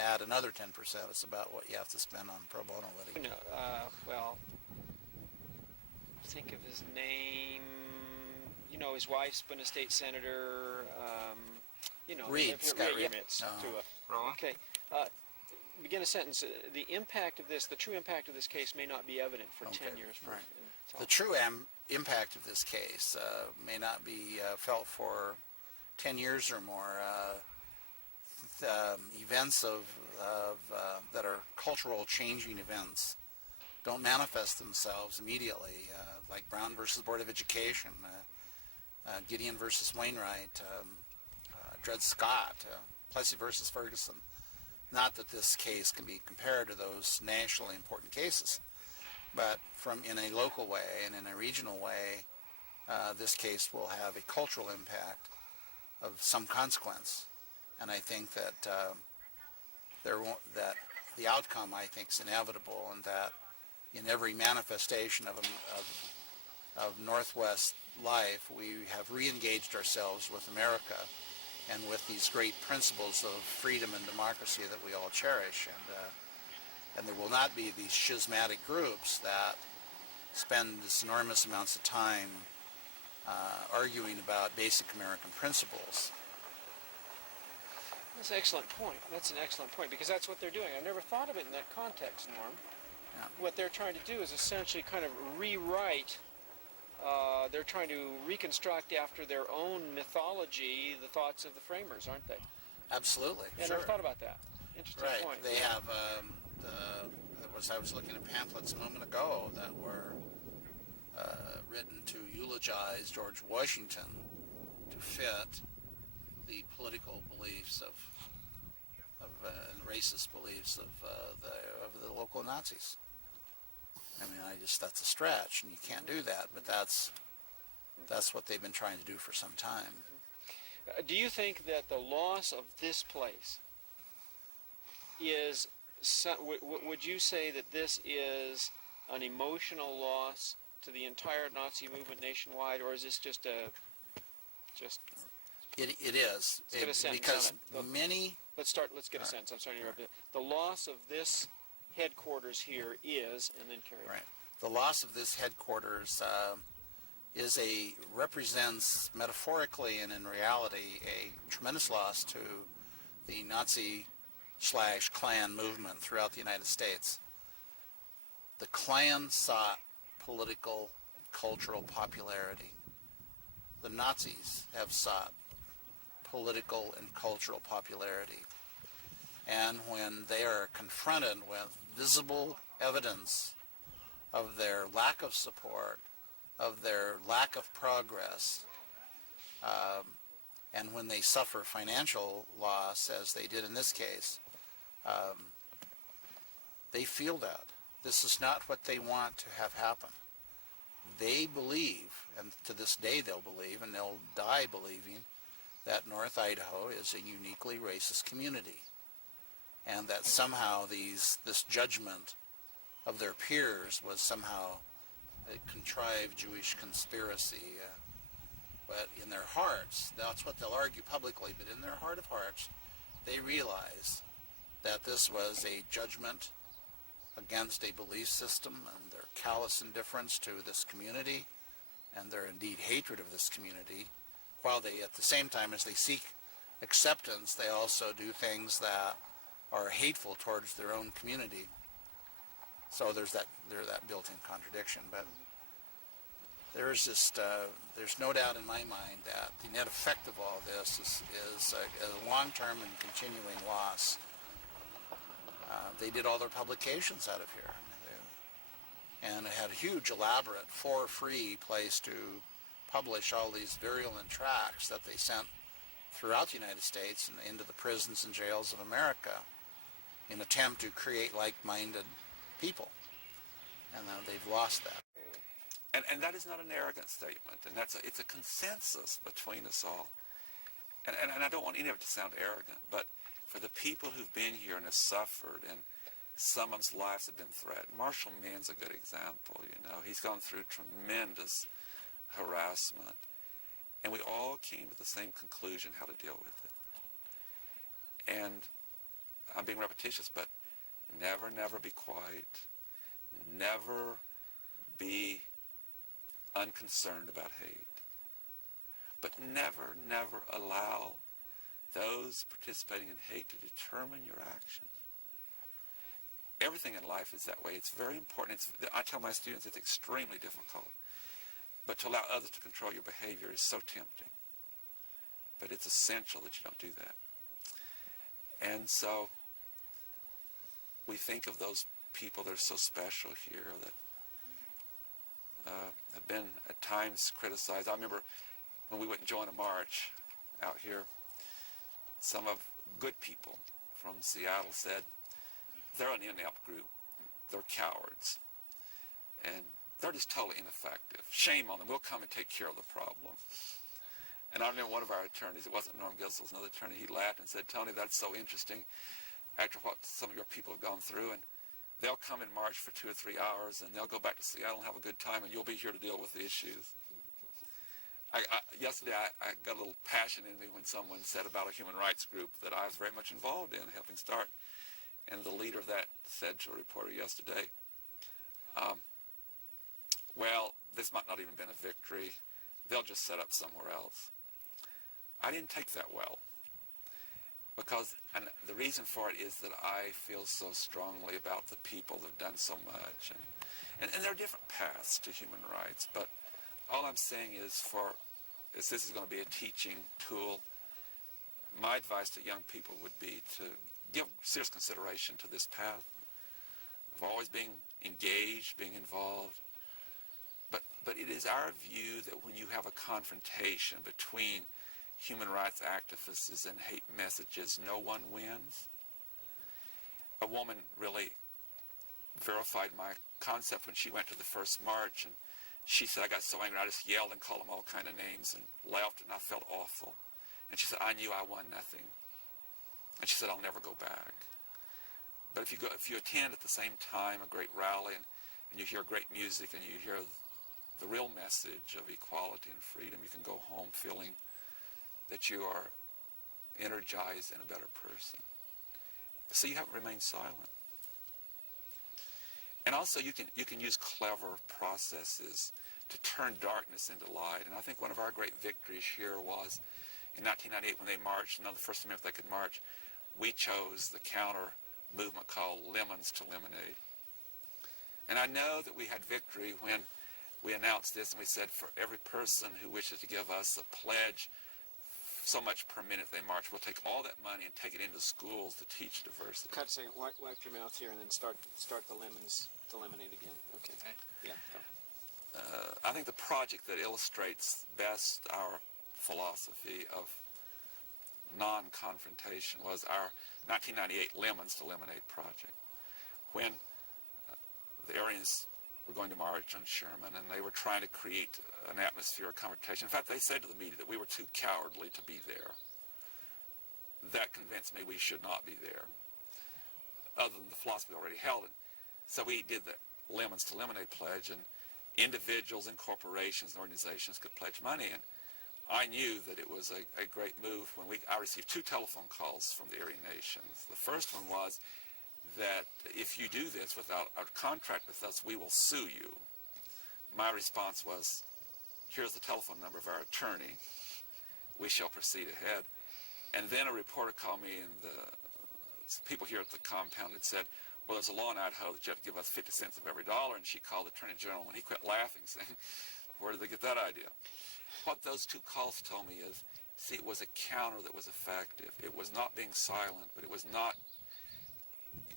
add another 10%. It's about what you have to spend on pro bono litigation. Well, think of his name. You know, his wife's been a state senator. Reed, Scott Reed. Okay. Begin a sentence. The impact of this, the true impact of this case, may not be evident for 10 years. The true impact of this case may not be felt for 10 years or more. Events that are cultural changing events don't manifest themselves immediately, like Brown versus Board of Education, Gideon versus Wainwright, Dred Scott, Plessy versus Ferguson. Not that this case can be compared to those nationally important cases, but in a local way and in a regional way, this case will have a cultural impact of some consequence. And I think that that the outcome, I think, is inevitable, and that in every manifestation of Northwest life, we have re-engaged ourselves with America and with these great principles of freedom and democracy that we all cherish. And there will not be these schismatic groups that spend this enormous amounts of time arguing about basic American principles. That's an excellent point. That's an excellent point, because that's what they're doing. I've never thought of it in that context, Norm. Yeah. What they're trying to do is essentially kind of rewrite, they're trying to reconstruct after their own mythology the thoughts of the framers, aren't they? Absolutely. Yeah, sure. I never thought about that. Interesting point. They have, I was looking at pamphlets a moment ago that were written to eulogize George Washington to fit the political beliefs of and racist beliefs of the local Nazis. I mean, that's a stretch, and you can't do that, but that's what they've been trying to do for some time. Do you think that the loss of this place is, would you say that this is an emotional loss to the entire Nazi movement nationwide, or is this just It is. Let's get a sentence because on it. many... Let's get a sense. I'm sorry to interrupt you. The loss of this headquarters here is, and then carry on. Right. The loss of this headquarters represents metaphorically and in reality a tremendous loss to the Nazi/Klan movement throughout the United States. The Klan sought political and cultural popularity. The Nazis have sought political and cultural popularity. And when they are confronted with visible evidence of their lack of support, of their lack of progress, and when they suffer financial loss, as they did in this case, they feel that. This is not what they want to have happen. They believe, and to this day they'll believe, and they'll die believing, that North Idaho is a uniquely racist community, and that somehow this judgment of their peers was somehow a contrived Jewish conspiracy. But in their hearts, that's what they'll argue publicly, but in their heart of hearts, they realize that this was a judgment against a belief system, and their callous indifference to this community, and their indeed hatred of this community, while they, at the same time as they seek acceptance, they also do things that are hateful towards their own community. So there's that built-in contradiction. But there's no doubt in my mind that the net effect of all this is a long-term and continuing loss. They did all their publications out of here, and it had a huge, elaborate, for-free place to publish all these virulent tracts that they sent throughout the United States and into the prisons and jails of America in an attempt to create like-minded people. And they've lost that. And that is not an arrogant statement, and it's a consensus between us all. And I don't want any of it to sound arrogant, but for the people who've been here and have suffered, and someone's lives have been threatened. Marshall Mann's a good example, you know. He's gone through tremendous harassment, and we all came to the same conclusion how to deal with it. And I'm being repetitious, but never, never be quiet. Never be unconcerned about hate. But never, never allow those participating in hate to determine your actions. Everything in life is that way. It's very important. I tell my students it's extremely difficult. But to allow others to control your behavior is so tempting. But it's essential that you don't do that. And so we think of those people that are so special here that have been at times criticized. I remember when we went and joined a march out here, some of good people from Seattle said, they're an inept group. They're cowards. And they're just totally ineffective. Shame on them. We'll come and take care of the problem. And I remember one of our attorneys, it wasn't Norm Gissel, it was another attorney, he laughed and said, Tony, that's so interesting after what some of your people have gone through. And they'll come and march for 2 or 3 hours, and they'll go back to Seattle and have a good time, and you'll be here to deal with the issues. Yesterday, I got a little passion in me when someone said about a human rights group that I was very much involved in helping start. And the leader of that said to a reporter yesterday, well, this might not even been a victory. They'll just set up somewhere else. I didn't take that well. Because, and the reason for it is that I feel so strongly about the people that have done so much. And there are different paths to human rights, but all I'm saying is this is going to be a teaching tool. My advice to young people would be to give serious consideration to this path of always being engaged, being involved. But it is our view that when you have a confrontation between human rights activists and hate messages, no one wins. A woman really verified my concept when she went to the first march, and she said, I got so angry, I just yelled and called them all kind of names and laughed, and I felt awful. And she said, I knew I won nothing. And she said, I'll never go back. But if you attend at the same time a great rally and you hear great music and you hear the real message of equality and freedom, you can go home feeling that you are energized and a better person. So you have to remain silent. And also you can use clever processes to turn darkness into light. And I think one of our great victories here was in 1998 when they marched, and on the first time they could march, we chose the counter movement called Lemons to Lemonade. And I know that we had victory when we announced this and we said for every person who wishes to give us a pledge, so much per minute they march, we'll take all that money and take it into schools to teach diversity. Cut a second, wipe your mouth here and then start the lemons to lemonade again. Okay. Yeah, go. I think the project that illustrates best our philosophy of non-confrontation was our 1998 Lemons to Lemonade project, when the Aryans were going to march on Sherman, and they were trying to create an atmosphere of confrontation. In fact, they said to the media that we were too cowardly to be there. That convinced me we should not be there, other than the philosophy already held it. So we did the Lemons to Lemonade pledge, and individuals and corporations and organizations could pledge money. And I knew that it was a great move when I received 2 telephone calls from the Aryan Nations. The first one was that if you do this without a contract with us, we will sue you. My response was, here's the telephone number of our attorney. We shall proceed ahead. And then a reporter called me, and the people here at the compound had said, well, there's a law in Idaho that you have to give us 50 cents of every dollar. And she called the Attorney General, and he quit laughing, saying, where did they get that idea? What those 2 calls told me is, see, it was a counter that was effective. It was not being silent, but it was not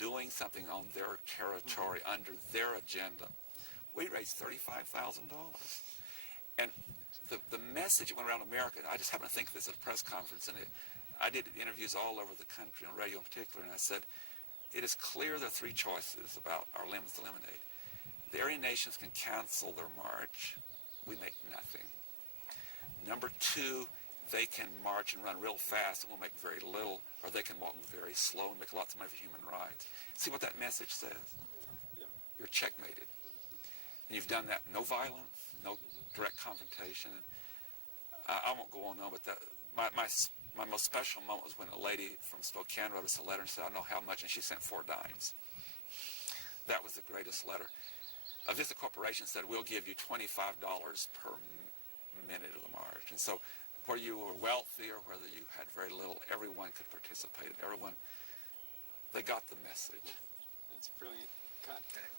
doing something on their territory under their agenda. We raised $35,000. And the message that went around America, I just happened to think of this at a press conference, and I did interviews all over the country, on radio in particular, and I said, it is clear there are 3 choices about our Lemons to Lemonade. The Aryan Nations can cancel their march. We make nothing. Number 2, they can march and run real fast and we'll make very little, or they can walk very slow and make lots of money for human rights. See what that message says? Yeah. You're checkmated. And you've done that, no violence, no direct confrontation. And I won't go on, but My most special moment was when a lady from Spokane wrote us a letter and said, I know how much, and she sent 4 dimes. That was the greatest letter. A Vista Corporation said, we'll give you $25 per minute of the march. And so whether you were wealthy or whether you had very little, everyone could participate. Everyone, they got the message. That's brilliant contact.